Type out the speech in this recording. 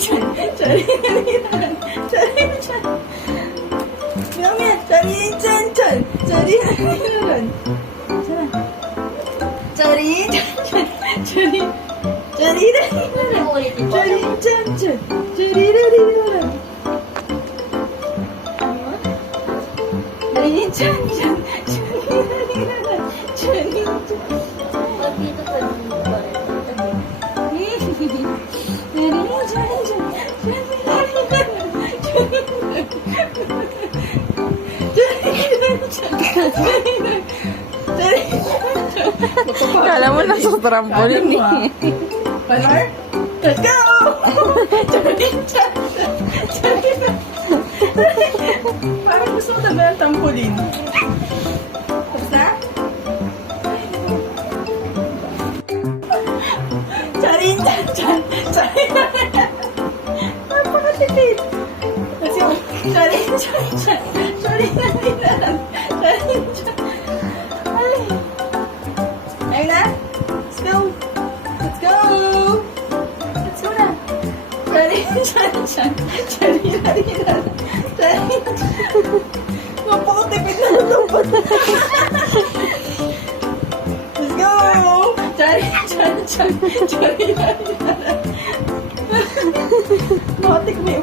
chan, charin, charin, chan. Bilang yan. Charin, chan, chan. Charin, charin. Charin, chan, charin. Charin, charin, chan, chan. Charin, charin. Charin, chan, chan. Charin, chan. Pag dito pa rin mo pa rin. Kala mo nasa trampoline eh. Palar? Let's go! Parang gusto ko tabi ng trampoline. Tapos na? Charin, chan, chan. Charin. Napakatipid. Let's go. Charin, chan, chan. Charin, charin. Charin, chan. Ay. Ayun na? Let's go. Let's go. Let's go na. Charin, chan, chan. Charin, charin. Charin, chan. Napakatipid na lumabas. Let's go. Charin, chan, chan. Charin, charin. Matik may